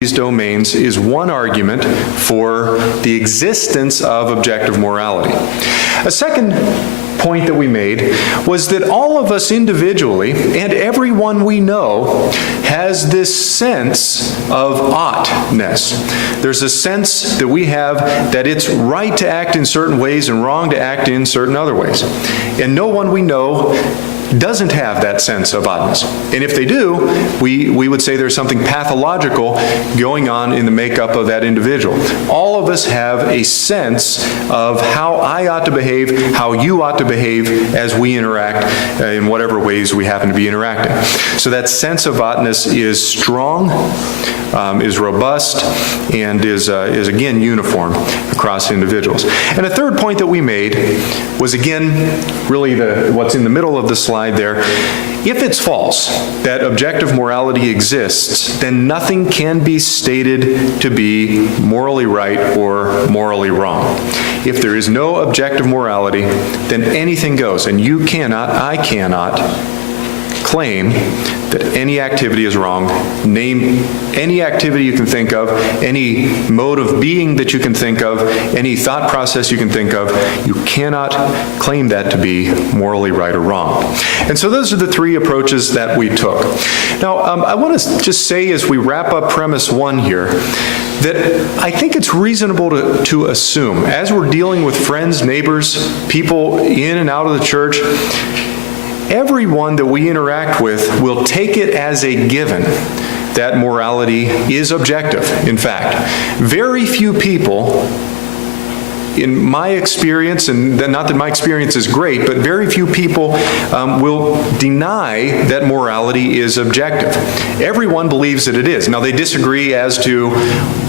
these domains is one argument for the existence of objective morality. A second point that we made was that all of us individually, and everyone we know, has this sense of oughtness. There's a sense that we have that it's right to act in certain ways and wrong to act in certain other ways. And no one we know doesn't have that sense of oughtness. And if they do, we would say there's something pathological going on in the makeup of that individual. All of us have a sense of how I ought to behave, how you ought to behave as we interact in whatever ways we happen to be interacting. So that sense of oughtness is strong, is robust, and is again uniform across individuals. And a third point that we made was again really what's in the middle of the slide there. If it's false that objective morality exists, then nothing can be stated to be morally right or morally wrong. If there is no objective morality, then anything goes, and you cannot, I cannot claim that any activity is wrong. Name any activity you can think of, any mode of being that you can think of, any thought process you can think of. You cannot claim that to be morally right or wrong. And so those are the three approaches that we took. Now, I want to just say as we wrap up premise one here, that I think it's reasonable to assume, as we're dealing with friends, neighbors, people in and out of the church, everyone that we interact with will take it as a given that morality is objective. In fact, very few people, in my experience, and not that my experience is great, but very few people will deny that morality is objective. Everyone believes that it is. Now, they disagree as to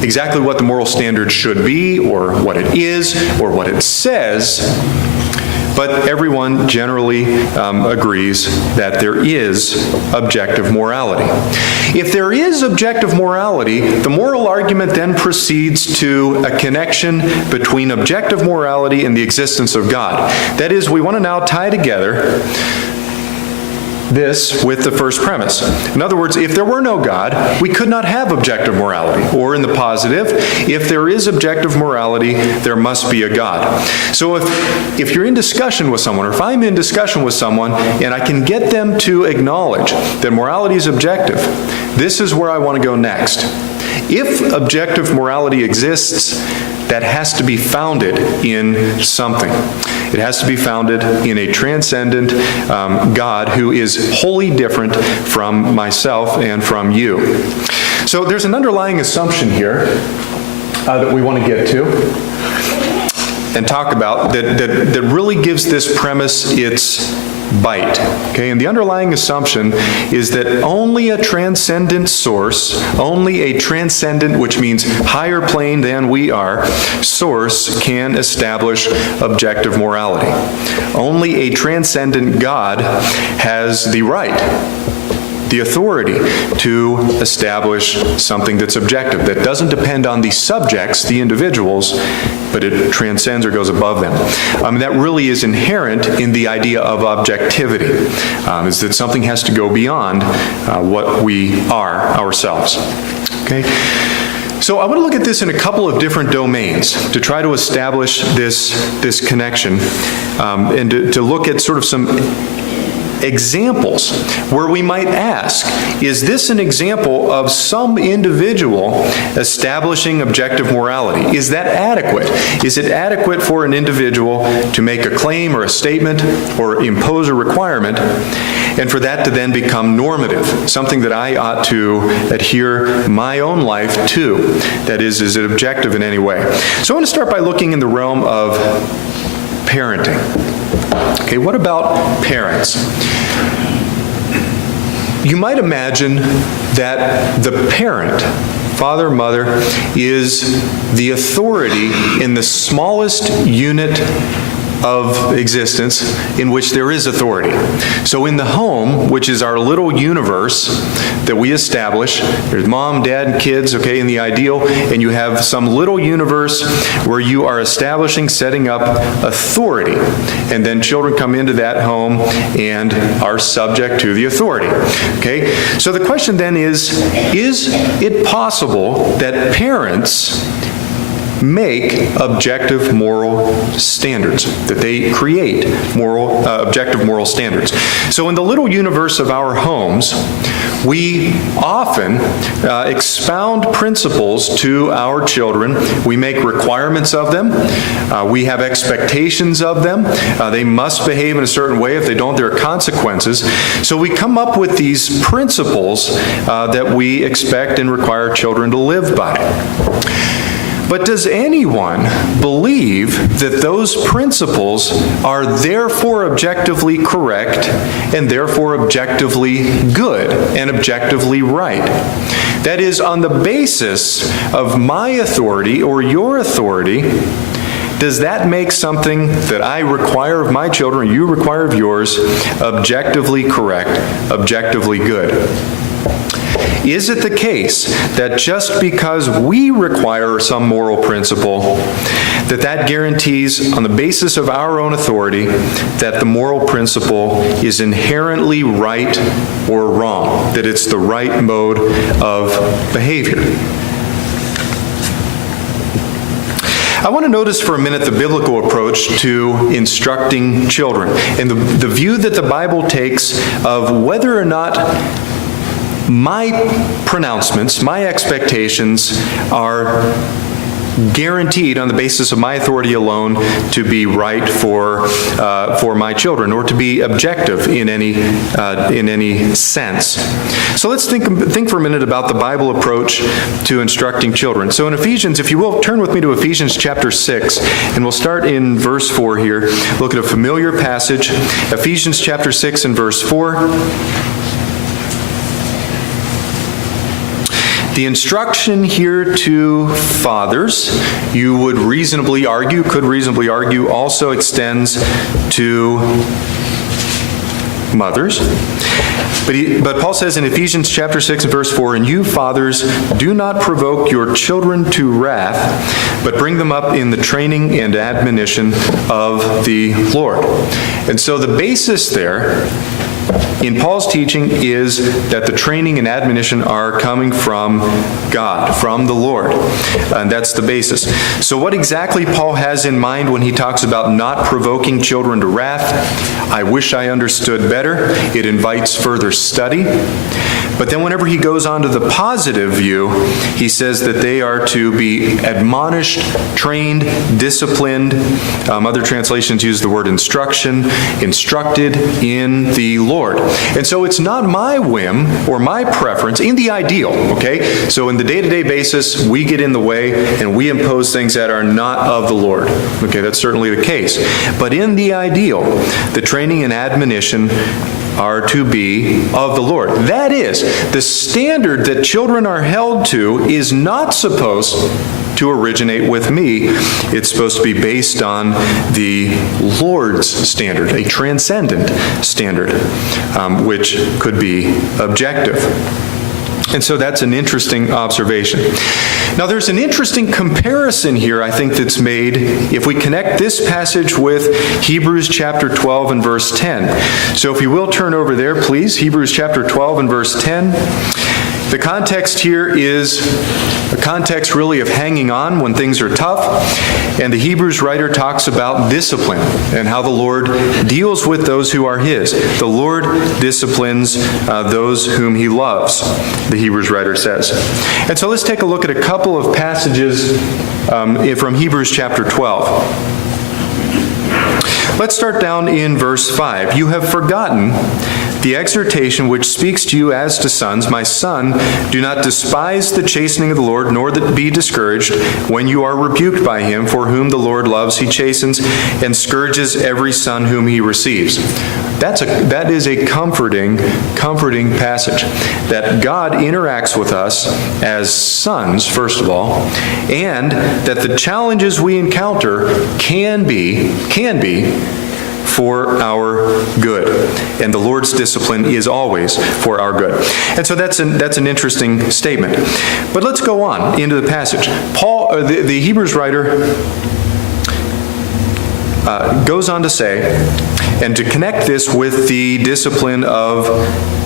exactly what the moral standard should be, or what it is, or what it says, but everyone generally agrees that there is objective morality. If there is objective morality, the moral argument then proceeds to a connection between objective morality and the existence of God. That is, we want to now tie together this with the first premise. In other words, if there were no God, we could not have objective morality. Or in the positive, if there is objective morality, there must be a God. So if you're in discussion with someone, or if I'm in discussion with someone, and I can get them to acknowledge that morality is objective, this is where I want to go next. If objective morality exists, that has to be founded in something. It has to be founded in a transcendent God who is wholly different from myself and from you. So there's an underlying assumption here that we want to get to and talk about that really gives this premise its bite. Okay, and the underlying assumption is that only a transcendent source, only a transcendent, which means higher plane than we are, source can establish objective morality. Only a transcendent God has the right, the authority to establish something that's objective, that doesn't depend on the subjects, the individuals, but it transcends or goes above them. That really is inherent in the idea of objectivity, is that something has to go beyond what we are ourselves. Okay? So I want to look at this in a couple of different domains to try to establish this connection and to look at sort of some examples where we might ask, is this an example of some individual establishing objective morality? Is that adequate? Is it adequate for an individual to make a claim or a statement or impose a requirement, and for that to then become normative, something that I ought to adhere my own life to? That is it objective in any way? So I want to start by looking in the realm of parenting. Okay, what about parents? You might imagine that the parent, father, mother, is the authority in the smallest unit of existence in which there is authority. So in the home, which is our little universe that we establish, there's mom, dad, and kids, okay, in the ideal, and you have some little universe where you are establishing, setting up authority. And then children come into that home and are subject to the authority. Okay? So the question then is it possible that parents make objective moral standards, that they create objective moral standards? So in the little universe of our homes, we often expound principles to our children. We make requirements of them. We have expectations of them. They must behave in a certain way. If they don't, there are consequences. So we come up with these principles that we expect and require children to live by. But does anyone believe that those principles are therefore objectively correct and therefore objectively good and objectively right? That is, on the basis of my authority or your authority, does that make something that I require of my children or you require of yours objectively correct, objectively good? Is it the case that just because we require some moral principle, that guarantees, on the basis of our own authority, that the moral principle is inherently right or wrong, that it's the right mode of behavior? I want to notice for a minute the biblical approach to instructing children and the view that the Bible takes of whether or not my pronouncements, my expectations are guaranteed on the basis of my authority alone to be right for my children, or to be objective in any sense. So let's think for a minute about the Bible approach to instructing children. So in Ephesians, if you will, turn with me to Ephesians chapter 6, and we'll start in verse 4 here. Look at a familiar passage, Ephesians chapter 6 and verse 4. The instruction here to fathers, you would could reasonably argue, also extends to mothers. But Paul says in Ephesians chapter 6 and verse 4, "And you, fathers, do not provoke your children to wrath, but bring them up in the training and admonition of the Lord." And so the basis there in Paul's teaching is that the training and admonition are coming from God, from the Lord. And that's the basis. So what exactly Paul has in mind when he talks about not provoking children to wrath, I wish I understood better. It invites further study. But then whenever he goes on to the positive view, he says that they are to be admonished, trained, disciplined. Other translations use the word instruction, instructed in the Lord. And so it's not my whim or my preference in the ideal, okay? So in the day-to-day basis, we get in the way and we impose things that are not of the Lord. Okay, that's certainly the case. But in the ideal, the training and admonition are to be of the Lord. That is, the standard that children are held to is not supposed to originate with me. It's supposed to be based on the Lord's standard, a transcendent standard, which could be objective. And so that's an interesting observation. Now there's an interesting comparison here, I think, that's made if we connect this passage with Hebrews chapter 12 and verse 10. So if you will turn over there, please, Hebrews chapter 12 and verse 10. The context here is a context really of hanging on when things are tough. And the Hebrews writer talks about discipline and how the Lord deals with those who are His. The Lord disciplines those whom He loves, the Hebrews writer says. And so let's take a look at a couple of passages from Hebrews chapter 12. Let's start down in verse 5. "You have forgotten The exhortation which speaks to you as to sons, my son, do not despise the chastening of the Lord, nor be discouraged when you are rebuked by him, for whom the Lord loves, he chastens and scourges every son whom he receives. That is a comforting passage, that God interacts with us as sons, first of all, and that the challenges we encounter can be for our good. And the Lord's discipline is always for our good. And so that's an interesting statement. But let's go on into the passage. Paul, the Hebrews writer, goes on to say, and to connect this with the discipline of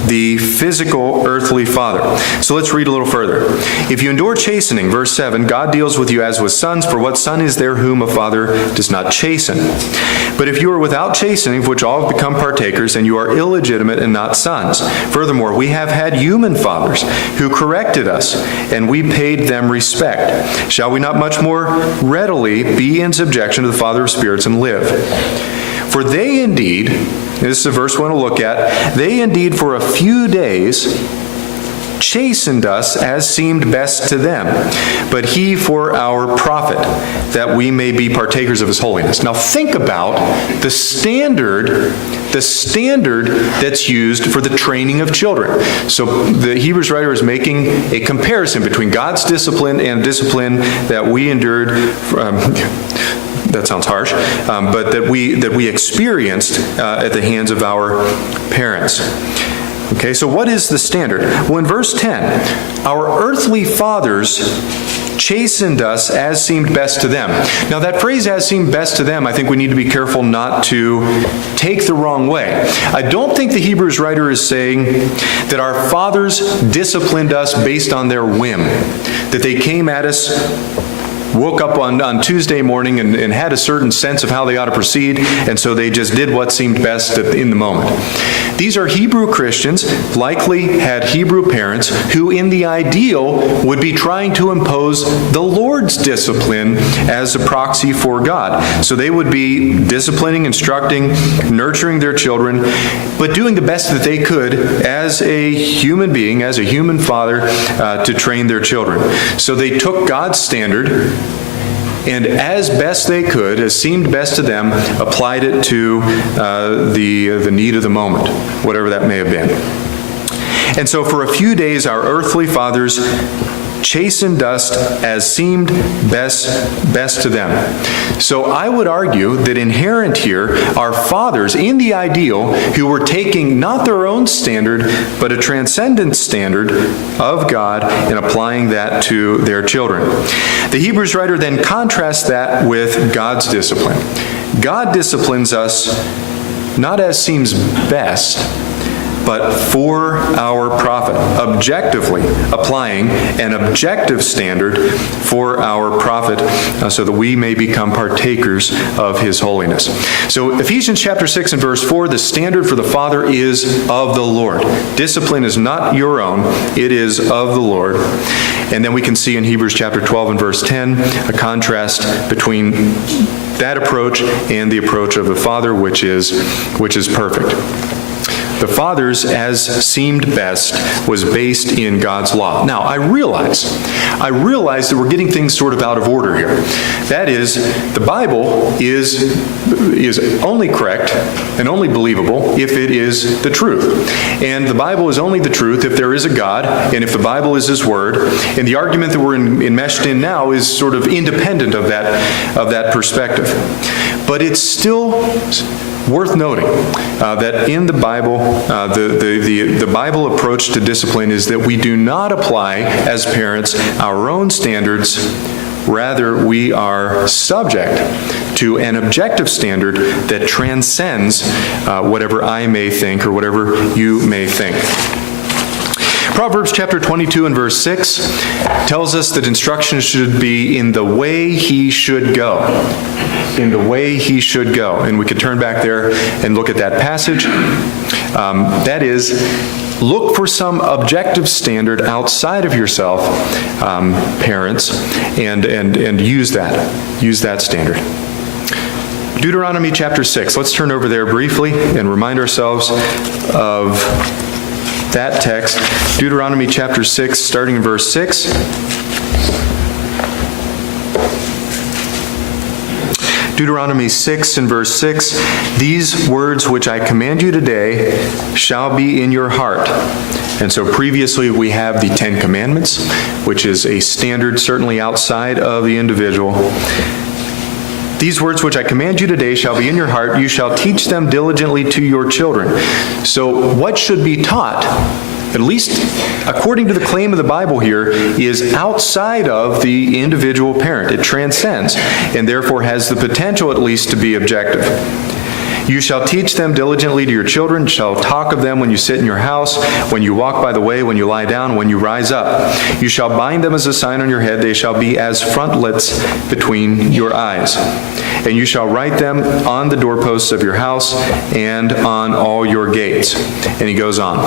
the physical earthly father. So let's read a little further. If you endure chastening, verse 7, God deals with you as with sons, for what son is there whom a father does not chasten? But if you are without chastening, of which all have become partakers, then you are illegitimate and not sons. Furthermore, we have had human fathers who corrected us, and we paid them respect. Shall we not much more readily be in subjection to the Father of spirits and live? For they indeed, this is a verse we want to look at, they indeed for a few days chastened us as seemed best to them, but he for our profit, that we may be partakers of his holiness. Now think about the standard that's used for the training of children. So the Hebrews writer is making a comparison between God's discipline and discipline that we endured that sounds harsh, but that we experienced at the hands of our parents. Okay, so what is the standard? Well, in verse 10, our earthly fathers chastened us as seemed best to them. Now that phrase, as seemed best to them, I think we need to be careful not to take the wrong way. I don't think the Hebrews writer is saying that our fathers disciplined us based on their whim, that they came at us, woke up on Tuesday morning and had a certain sense of how they ought to proceed, and so they just did what seemed best in the moment. These are Hebrew Christians, likely had Hebrew parents, who in the ideal would be trying to impose the Lord's discipline as a proxy for God. So they would be disciplining, instructing, nurturing their children, but doing the best that they could as a human being, as a human father, to train their children. So they took God's standard and as best they could, as seemed best to them, applied it to the need of the moment, whatever that may have been. And so for a few days, our earthly fathers chastened us as seemed best to them. So I would argue that inherent here are fathers, in the ideal, who were taking not their own standard, but a transcendent standard of God and applying that to their children. The Hebrews writer then contrasts that with God's discipline. God disciplines us not as seems best, but for our profit, objectively applying an objective standard for our profit so that we may become partakers of his holiness. So Ephesians chapter 6 and verse 4, the standard for the Father is of the Lord. Discipline is not your own, it is of the Lord. And then we can see in Hebrews chapter 12 and verse 10 a contrast between that approach and the approach of the Father, which is perfect. The fathers, as seemed best, was based in God's law. Now, I realize that we're getting things sort of out of order here. That is, the Bible is only correct and only believable if it is the truth. And the Bible is only the truth if there is a God, and if the Bible is his word. And the argument that we're enmeshed in now is sort of independent of that perspective. But it's still worth noting that in the Bible, the Bible approach to discipline is that we do not apply, as parents, our own standards. Rather, we are subject to an objective standard that transcends whatever I may think or whatever you may think. Proverbs chapter 22 and verse 6 tells us that instruction should be in the way he should go. In the way he should go. And we could turn back there and look at that passage. That is, look for some objective standard outside of yourself, parents, and use that. Use that standard. Deuteronomy chapter 6. Let's turn over there briefly and remind ourselves of that text. Deuteronomy chapter 6, starting in verse 6. Deuteronomy 6 and verse 6, "These words which I command you today shall be in your heart." And so previously we have the Ten Commandments, which is a standard certainly outside of the individual. "These words which I command you today shall be in your heart. You shall teach them diligently to your children." So what should be taught, at least according to the claim of the Bible here, is outside of the individual parent. It transcends, and therefore has the potential at least to be objective. "You shall teach them diligently to your children, shall talk of them when you sit in your house, when you walk by the way, when you lie down, when you rise up. You shall bind them as a sign on your head. They shall be as frontlets between your eyes. And you shall write them on the doorposts of your house and on all your gates." And he goes on.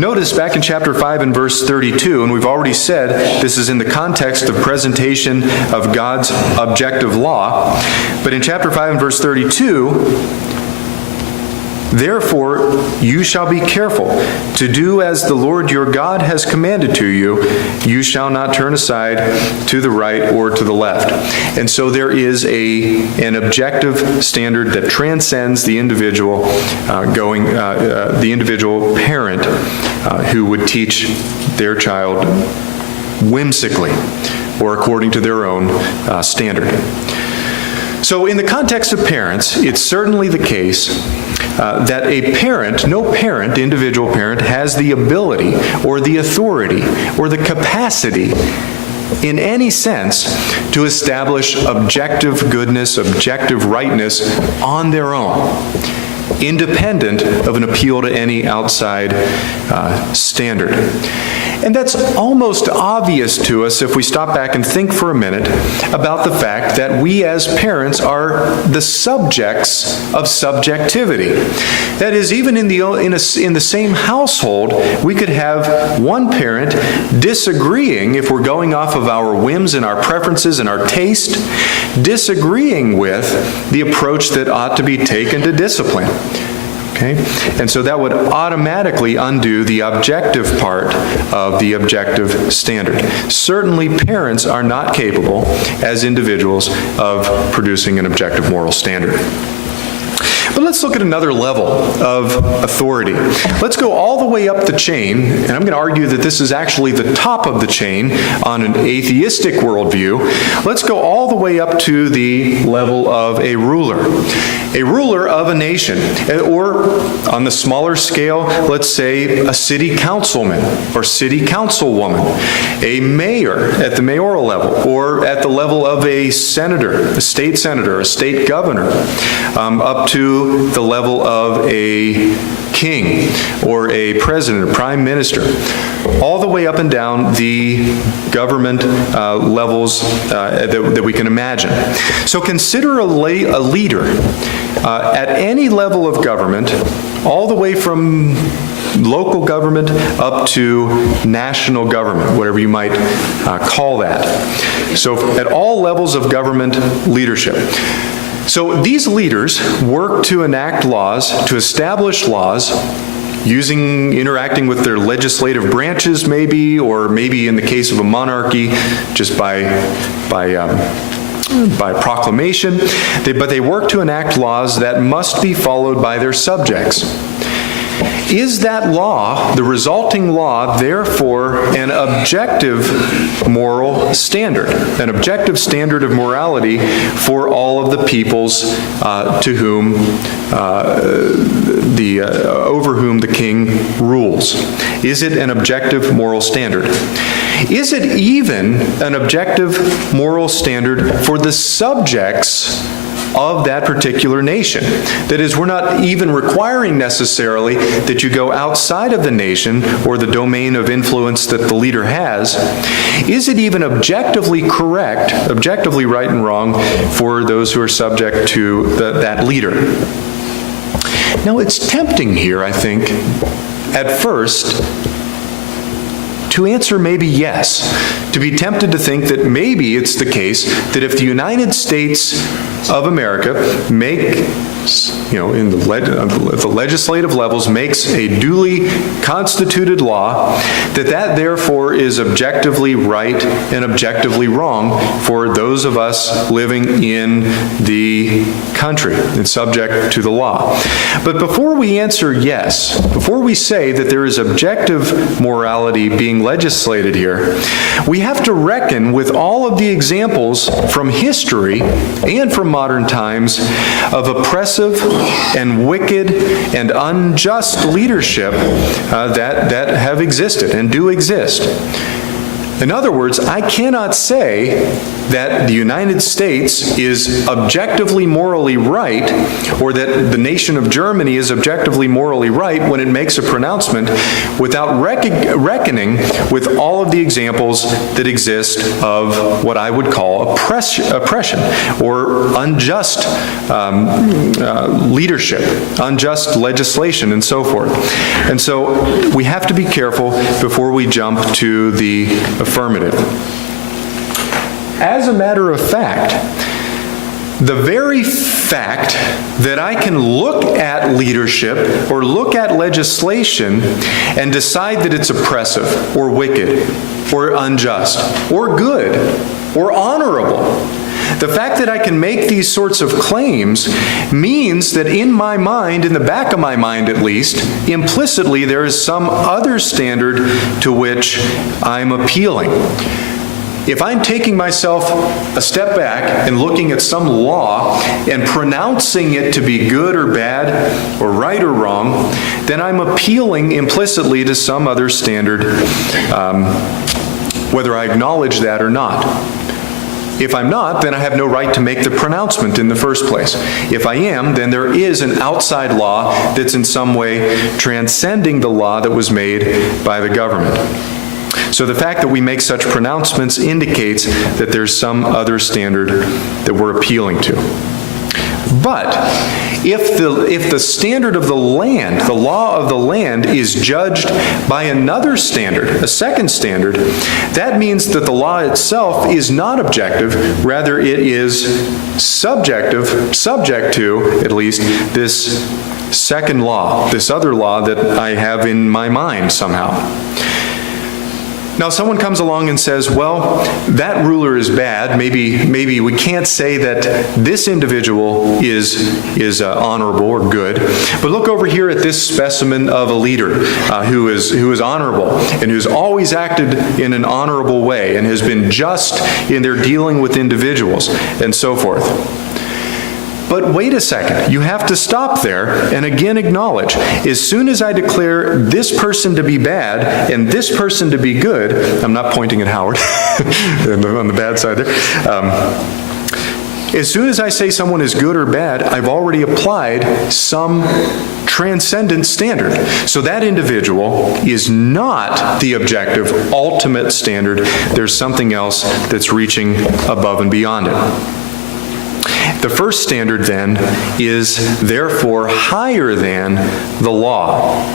Notice back in chapter 5 and verse 32, and we've already said this is in the context of presentation of God's objective law, but in chapter 5 and verse 32, "Therefore you shall be careful to do as the Lord your God has commanded to you. You shall not turn aside to the right or to the left." And so there is an objective standard that transcends the individual the individual parent who would teach their child whimsically or according to their own standard. So in the context of parents, it's certainly the case that a parent, no parent, individual parent, has the ability or the authority or the capacity in any sense to establish objective goodness, objective rightness on their own, independent of an appeal to any outside standard. And that's almost obvious to us if we stop back and think for a minute about the fact that we as parents are the subjects of subjectivity. That is, even in the same household, we could have one parent disagreeing, if we're going off of our whims and our preferences and our taste, disagreeing with the approach that ought to be taken to discipline. Okay? And so that would automatically undo the objective part of the objective standard. Certainly parents are not capable as individuals of producing an objective moral standard. But let's look at another level of authority. Let's go all the way up the chain, and I'm going to argue that this is actually the top of the chain on an atheistic worldview. Let's go all the way up to the level of a ruler of a nation, or on the smaller scale, let's say a city councilman or city councilwoman, a mayor at the mayoral level, or at the level of a senator, a state governor, up to the level of a king or a president, a prime minister, all the way up and down the government levels that we can imagine. So consider a leader at any level of government, all the way from local government up to national government, whatever you might call that. So at all levels of government leadership. So these leaders work to enact laws, to establish laws, interacting with their legislative branches maybe, or maybe in the case of a monarchy, just by proclamation. But they work to enact laws that must be followed by their subjects. Is that law, the resulting law, therefore an objective moral standard, an objective standard of morality for all of the peoples to whom over whom the king rules? Is it an objective moral standard? Is it even an objective moral standard for the subjects of that particular nation? That is, we're not even requiring necessarily that you go outside of the nation or the domain of influence that the leader has. Is it even objectively correct, objectively right and wrong for those who are subject to that leader? Now, it's tempting here, I think, at first, to answer maybe yes, to be tempted to think that maybe it's the case that if the United States of America in the legislative levels makes a duly constituted law, that therefore is objectively right and objectively wrong for those of us living in the country and subject to the law. But before we answer yes, before we say that there is objective morality being legislated here, we have to reckon with all of the examples from history and from modern times of oppressive and wicked and unjust leadership that have existed and do exist. In other words, I cannot say that the United States is objectively morally right, or that the nation of Germany is objectively morally right when it makes a pronouncement without reckoning with all of the examples that exist of what I would call oppression or unjust leadership, unjust legislation, and so forth. And so we have to be careful before we jump to the affirmative. As a matter of fact, the very fact that I can look at leadership or look at legislation and decide that it's oppressive or wicked or unjust or good or honorable, the fact that I can make these sorts of claims means that in my mind, in the back of my mind at least, implicitly there is some other standard to which I'm appealing. If I'm taking myself a step back and looking at some law and pronouncing it to be good or bad or right or wrong, then I'm appealing implicitly to some other standard, whether I acknowledge that or not. If I'm not, then I have no right to make the pronouncement in the first place. If I am, then there is an outside law that's in some way transcending the law that was made by the government. So the fact that we make such pronouncements indicates that there's some other standard that we're appealing to. But if the standard of the land, the law of the land, is judged by another standard, a second standard, that means that the law itself is not objective, rather it is subject to, at least, this second law, this other law that I have in my mind somehow. Now, someone comes along and says, well, that ruler is bad. Maybe we can't say that this individual is honorable or good. But look over here at this specimen of a leader who is honorable and who's always acted in an honorable way and has been just in their dealing with individuals and so forth. But wait a second, you have to stop there and again acknowledge, as soon as I declare this person to be bad and this person to be good, I'm not pointing at Howard on the bad side there, as soon as I say someone is good or bad, I've already applied some transcendent standard. So that individual is not the objective, ultimate standard. There's something else that's reaching above and beyond it. The first standard, then, is therefore higher than the law.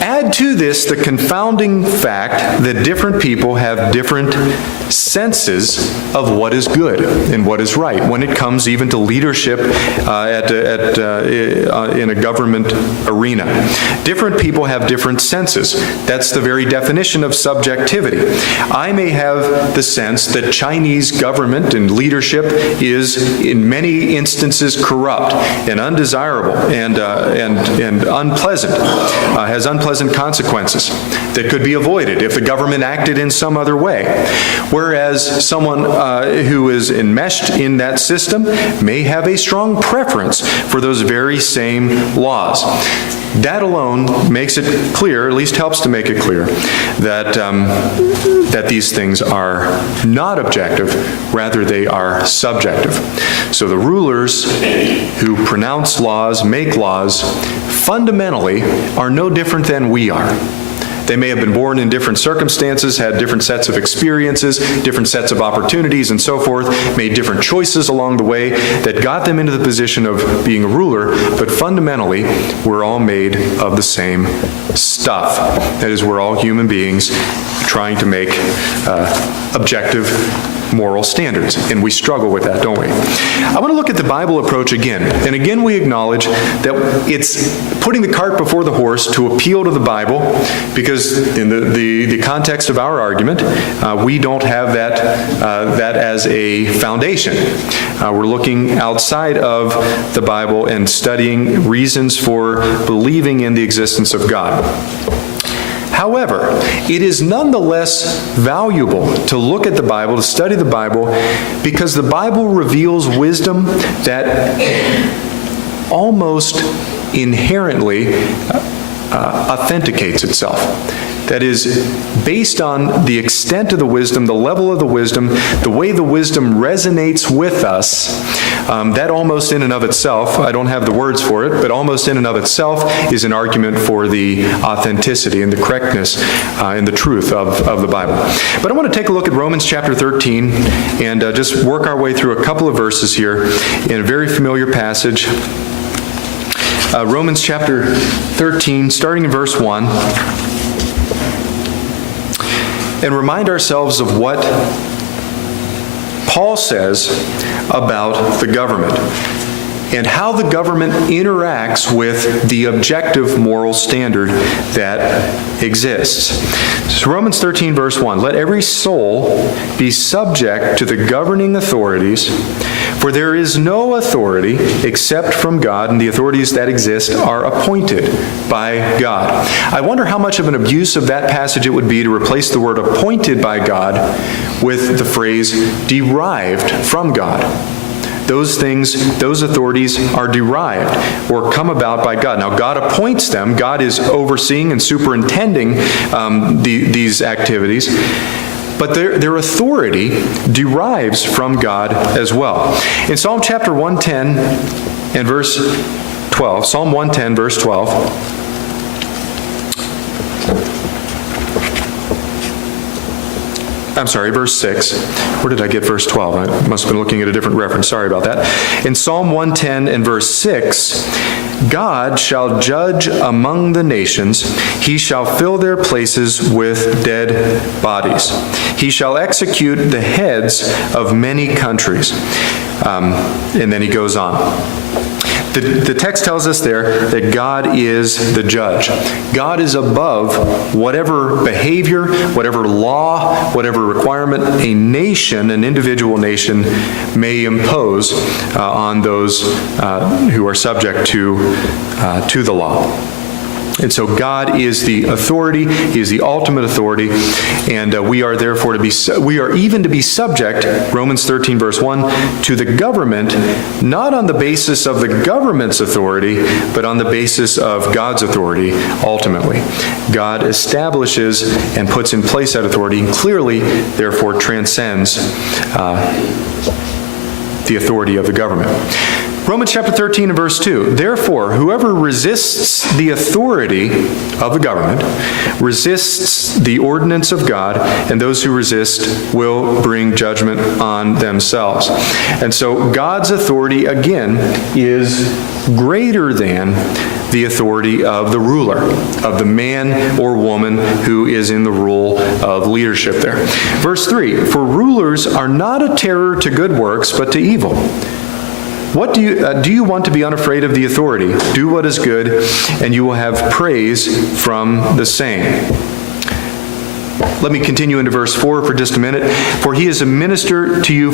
Add to this the confounding fact that different people have different senses of what is good and what is right when it comes even to leadership in a government arena. Different people have different senses. That's the very definition of subjectivity. I may have the sense that Chinese government and leadership is in many instances corrupt and undesirable and unpleasant, has unpleasant consequences that could be avoided if the government acted in some other way. Whereas someone who is enmeshed in that system may have a strong preference for those very same laws. That alone makes it clear, at least helps to make it clear, that that these things are not objective, rather they are subjective. So the rulers who pronounce laws, make laws, fundamentally are no different than we are. They may have been born in different circumstances, had different sets of experiences, different sets of opportunities, and so forth, made different choices along the way that got them into the position of being a ruler, but fundamentally, we're all made of the same stuff. That is, we're all human beings trying to make objective moral standards, and we struggle with that, don't we? I want to look at the Bible approach again, and again we acknowledge that it's putting the cart before the horse to appeal to the Bible, because in the context of our argument, we don't have that as a foundation. We're looking outside of the Bible and studying reasons for believing in the existence of God. However, it is nonetheless valuable to look at the Bible, to study the Bible, because the Bible reveals wisdom that almost inherently authenticates itself. That is, based on the extent of the wisdom, the level of the wisdom, the way the wisdom resonates with us, that almost in and of itself, I don't have the words for it, but almost in and of itself is an argument for the authenticity and the correctness and the truth of the Bible. But I want to take a look at Romans chapter 13 and just work our way through a couple of verses here in a very familiar passage. Romans chapter 13, starting in verse 1. And remind ourselves of what Paul says about the government and how the government interacts with the objective moral standard that exists. So Romans 13, verse 1, let every soul be subject to the governing authorities, for there is no authority except from God, and the authorities that exist are appointed by God. I wonder how much of an abuse of that passage it would be to replace the word appointed by God with the phrase derived from God. Those things, those authorities are derived or come about by God. Now, God appoints them. God is overseeing and superintending these activities. But their authority derives from God as well. In Psalm chapter 110 and verse 12, Psalm 110, verse 12, I'm sorry, verse 6. Where did I get verse 12? I must have been looking at a different reference. Sorry about that. In Psalm 110 and verse 6, God shall judge among the nations. He shall fill their places with dead bodies. He shall execute the heads of many countries. And then he goes on. The text tells us there that God is the judge. God is above whatever behavior, whatever law, whatever requirement a nation, an individual nation, may impose on those who are subject to the law. And so God is the authority, He is the ultimate authority, and we are therefore we are even to be subject, Romans 13 verse 1, to the government, not on the basis of the government's authority, but on the basis of God's authority, ultimately. God establishes and puts in place that authority, and clearly, therefore, transcends the authority of the government. Romans chapter 13 and verse 2, therefore, whoever resists the authority of the government resists the ordinance of God, and those who resist will bring judgment on themselves. And so God's authority, again, is greater than the authority of the ruler, of the man or woman who is in the role of leadership there. Verse 3, for rulers are not a terror to good works, but to evil. What do you want to be unafraid of the authority? Do what is good, and you will have praise from the same. Let me continue into verse 4 for just a minute. For he is a minister to you,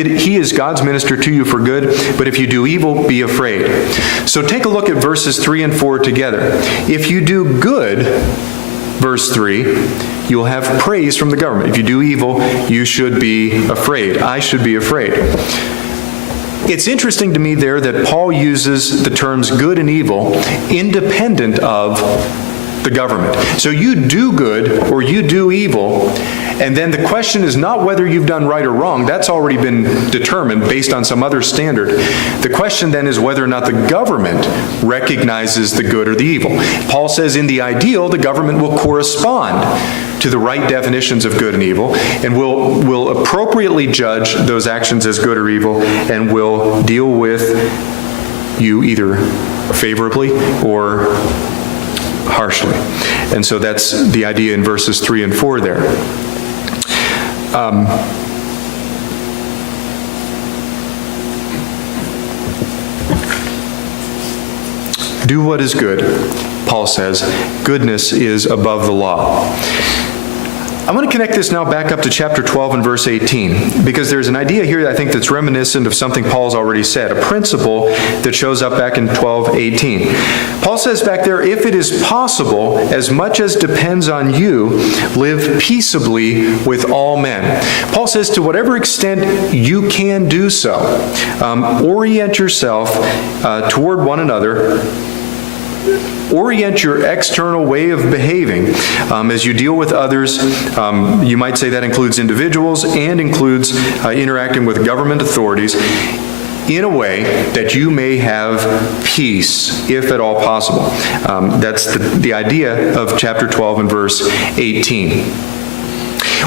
he is God's minister to you for good, but if you do evil, be afraid. So take a look at verses 3 and 4 together. If you do good, verse 3, you will have praise from the government. If you do evil, you should be afraid. I should be afraid. It's interesting to me there that Paul uses the terms good and evil independent of the government. So you do good or you do evil, And then the question is not whether you've done right or wrong. That's already been determined based on some other standard. The question then is whether or not the government recognizes the good or the evil. Paul says in the ideal, the government will correspond to the right definitions of good and evil, and will appropriately judge those actions as good or evil, and will deal with you either favorably or harshly. And so that's the idea in verses 3 and 4 there. Do what is good, Paul says. Goodness is above the law. I want to connect this now back up to chapter 12 and verse 18, because there's an idea here I think that's reminiscent of something Paul's already said, a principle that shows up back in 12:18. Paul says back there, if it is possible, as much as depends on you, live peaceably with all men. Paul says to whatever extent you can do so, orient yourself toward one another. Orient your external way of behaving as you deal with others. You might say that includes individuals and includes interacting with government authorities in a way that you may have peace, if at all possible. That's the idea of chapter 12 and verse 18.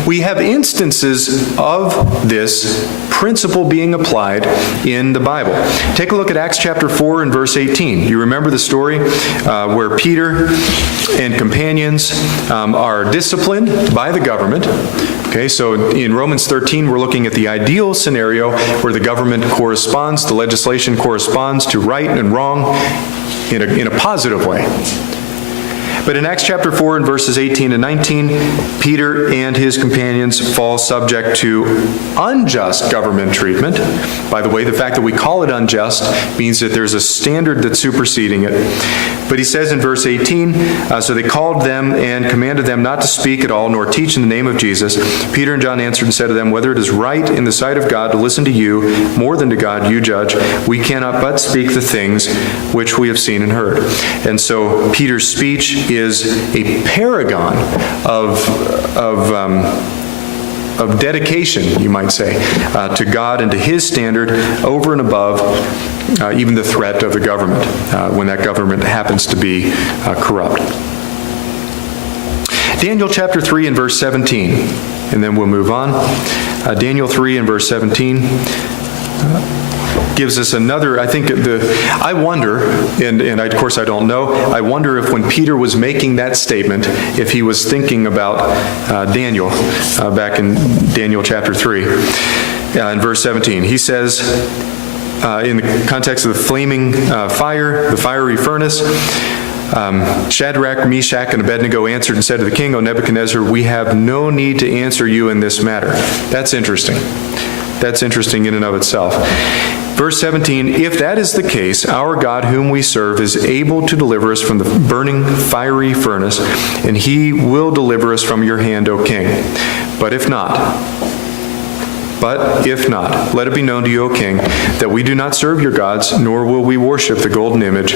We have instances of this principle being applied in the Bible. Take a look at Acts chapter 4 and verse 18. You remember the story where Peter and companions are disciplined by the government. Okay, so in Romans 13, we're looking at the ideal scenario where the government corresponds, the legislation corresponds to right and wrong in a positive way. But in Acts chapter 4 and verses 18 and 19, Peter and his companions fall subject to unjust government treatment. By the way, the fact that we call it unjust means that there's a standard that's superseding it. But he says in verse 18, so they called them and commanded them not to speak at all, nor teach in the name of Jesus. Peter and John answered and said to them, whether it is right in the sight of God to listen to you more than to God, you judge. We cannot but speak the things which we have seen and heard. And so Peter's speech is a paragon of dedication, you might say, to God and to His standard over and above even the threat of the government when that government happens to be corrupt. Daniel chapter 3 and verse 17, and then we'll move on. Daniel 3 and verse 17 gives us another, I wonder, and of course I don't know, I wonder if when Peter was making that statement, if he was thinking about Daniel back in Daniel chapter 3 in verse 17. He says, in the context of the flaming fire, the fiery furnace, Shadrach, Meshach, and Abednego answered and said to the king, O Nebuchadnezzar, we have no need to answer you in this matter. That's interesting. That's interesting in and of itself. Verse 17, if that is the case, our God whom we serve is able to deliver us from the burning fiery furnace, and He will deliver us from your hand, O king. But if not, let it be known to you, O king, that we do not serve your gods, nor will we worship the golden image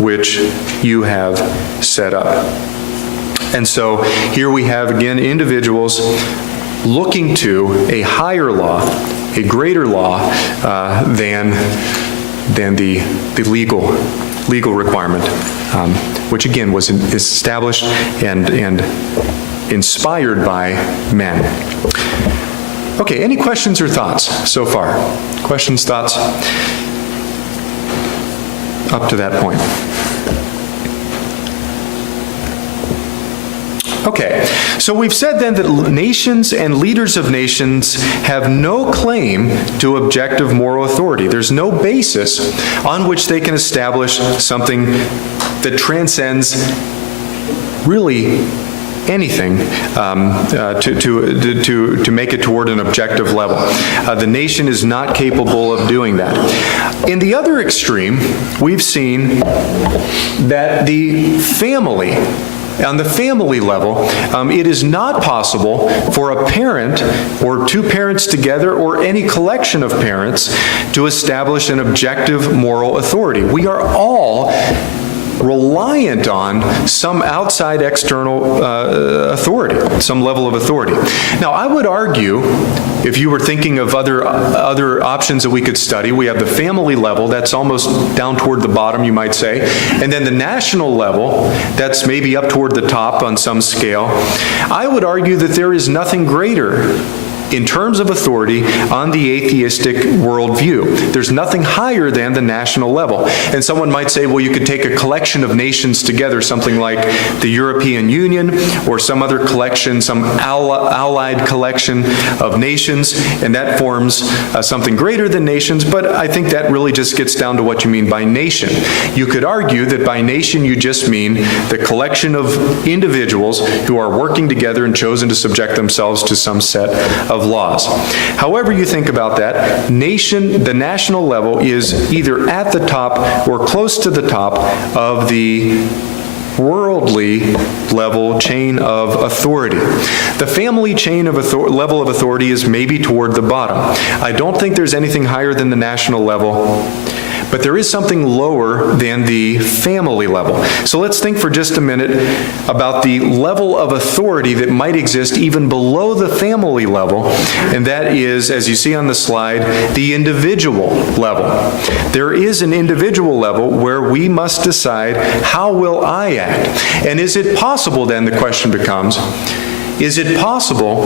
which you have set up. And so here we have again individuals looking to a higher law, a greater law than the legal requirement, which again was established and inspired by men. Okay, any questions or thoughts so far? Questions, thoughts up to that point? Okay, so we've said then that nations and leaders of nations have no claim to objective moral authority. There's no basis on which they can establish something that transcends really anything to make it toward an objective level. The nation is not capable of doing that. In the other extreme, we've seen that the family, on the family level, it is not possible for a parent or two parents together or any collection of parents to establish an objective moral authority. We are all reliant on some outside external authority, some level of authority. Now, I would argue, if you were thinking of other options that we could study, we have the family level, that's almost down toward the bottom, you might say, and then the national level, that's maybe up toward the top on some scale. I would argue that there is nothing greater in terms of authority on the atheistic worldview. There's nothing higher than the national level. And someone might say, well, you could take a collection of nations together, something like the European Union or some other collection, some allied collection of nations, and that forms something greater than nations, but I think that really just gets down to what you mean by nation. You could argue that by nation you just mean the collection of individuals who are working together and chosen to subject themselves to some set of laws. However you think about that, the national level is either at the top or close to the top of the worldly level chain of authority. The family chain of level of authority is maybe toward the bottom. I don't think there's anything higher than the national level, but there is something lower than the family level. So let's think for just a minute about the level of authority that might exist even below the family level, and that is, as you see on the slide, the individual level. There is an individual level where we must decide, how will I act? And is it possible, then the question becomes, is it possible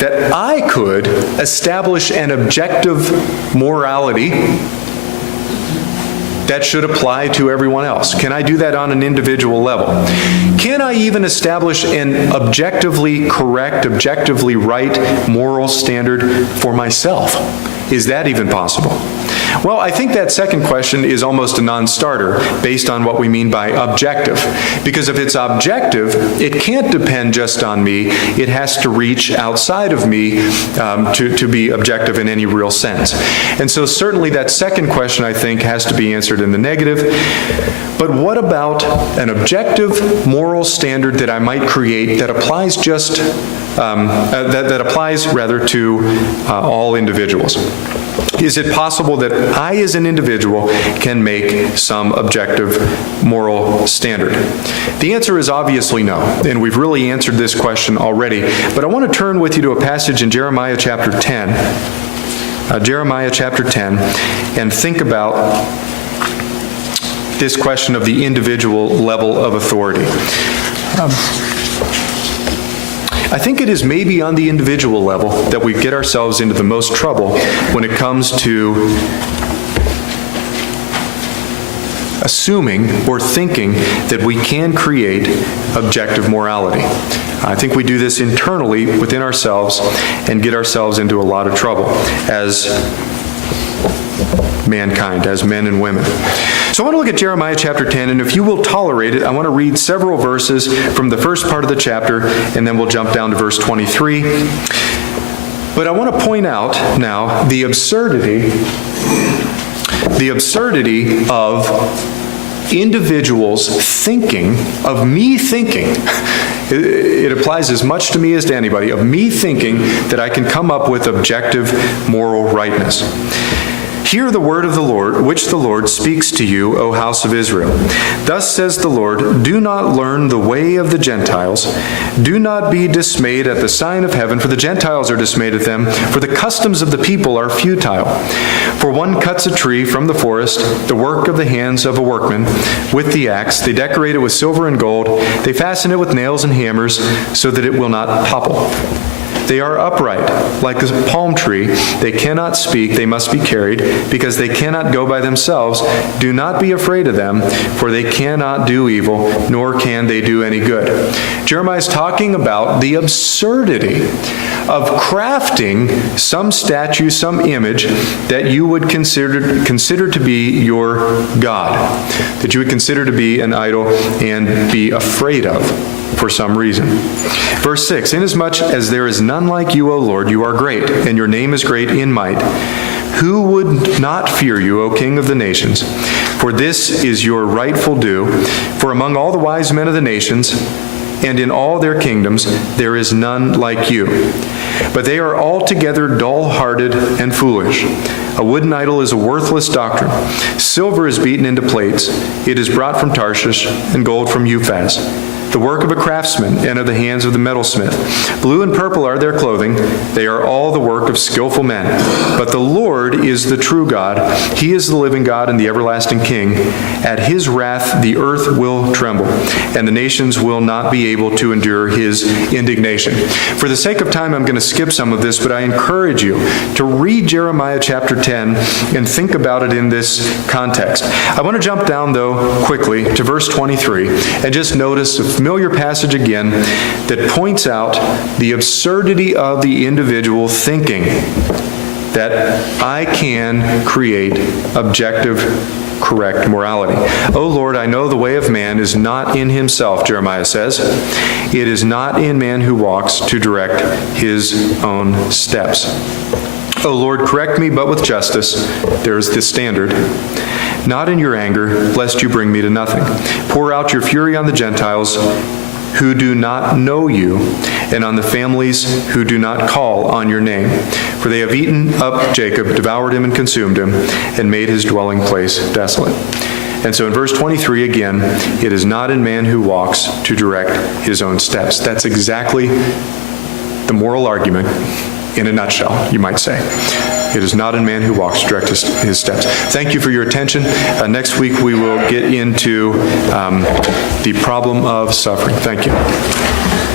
that I could establish an objective morality that should apply to everyone else? Can I do that on an individual level? Can I even establish an objectively correct, objectively right moral standard for myself? Is that even possible? Well, I think that second question is almost a non-starter based on what we mean by objective. Because if it's objective, it can't depend just on me. It has to reach outside of me to be objective in any real sense. And so certainly that second question, I think, has to be answered in the negative. But what about an objective moral standard that I might create that applies just, that applies rather to all individuals? Is it possible that I as an individual can make some objective moral standard? The answer is obviously no, and we've really answered this question already. But I want to turn with you to a passage in Jeremiah chapter 10, and think about this question of the individual level of authority. I think it is maybe on the individual level that we get ourselves into the most trouble when it comes to assuming or thinking that we can create objective morality. I think we do this internally within ourselves and get ourselves into a lot of trouble as mankind, as men and women. So I want to look at Jeremiah chapter 10, and if you will tolerate it, I want to read several verses from the first part of the chapter, and then we'll jump down to verse 23. But I want to point out now the absurdity of individuals thinking, of me thinking, it applies as much to me as to anybody, of me thinking that I can come up with objective moral rightness. Hear the word of the Lord, which the Lord speaks to you, O house of Israel. Thus says the Lord, do not learn the way of the Gentiles. Do not be dismayed at the sign of heaven, for the Gentiles are dismayed at them, for the customs of the people are futile. For one cuts a tree from the forest, the work of the hands of a workman, with the axe. They decorate it with silver and gold. They fasten it with nails and hammers, so that it will not topple. They are upright, like a palm tree. They cannot speak, they must be carried, because they cannot go by themselves. Do not be afraid of them, for they cannot do evil, nor can they do any good. Jeremiah is talking about the absurdity of crafting some statue, some image that you would consider to be your God, that you would consider to be an idol and be afraid of for some reason. Verse 6, inasmuch as there is none like you, O Lord, you are great, and your name is great in might. Who would not fear you, O King of the nations? For this is your rightful due. For among all the wise men of the nations, and in all their kingdoms, there is none like you. But they are altogether dull-hearted and foolish. A wooden idol is a worthless doctrine. Silver is beaten into plates. It is brought from Tarshish, and gold from Uphaz. The work of a craftsman and of the hands of the metalsmith. Blue and purple are their clothing. They are all the work of skillful men. But the Lord is the true God. He is the living God and the everlasting King. At his wrath the earth will tremble, and the nations will not be able to endure his indignation. For the sake of time, I'm going to skip some of this, but I encourage you to read Jeremiah chapter 10 and think about it in this context. I want to jump down, though, quickly to verse 23 and just notice a familiar passage again that points out the absurdity of the individual thinking that I can create objective, correct morality. O Lord, I know the way of man is not in himself, Jeremiah says. It is not in man who walks to direct his own steps. O Lord, correct me, but with justice. There's the standard. Not in your anger, lest you bring me to nothing. Pour out your fury on the Gentiles who do not know you, and on the families who do not call on your name. For they have eaten up Jacob, devoured him and consumed him, and made his dwelling place desolate. And so in verse 23 again, it is not in man who walks to direct his own steps. That's exactly the moral argument in a nutshell, you might say. It is not in man who walks to direct his steps. Thank you for your attention. Next week we will get into the problem of suffering. Thank you.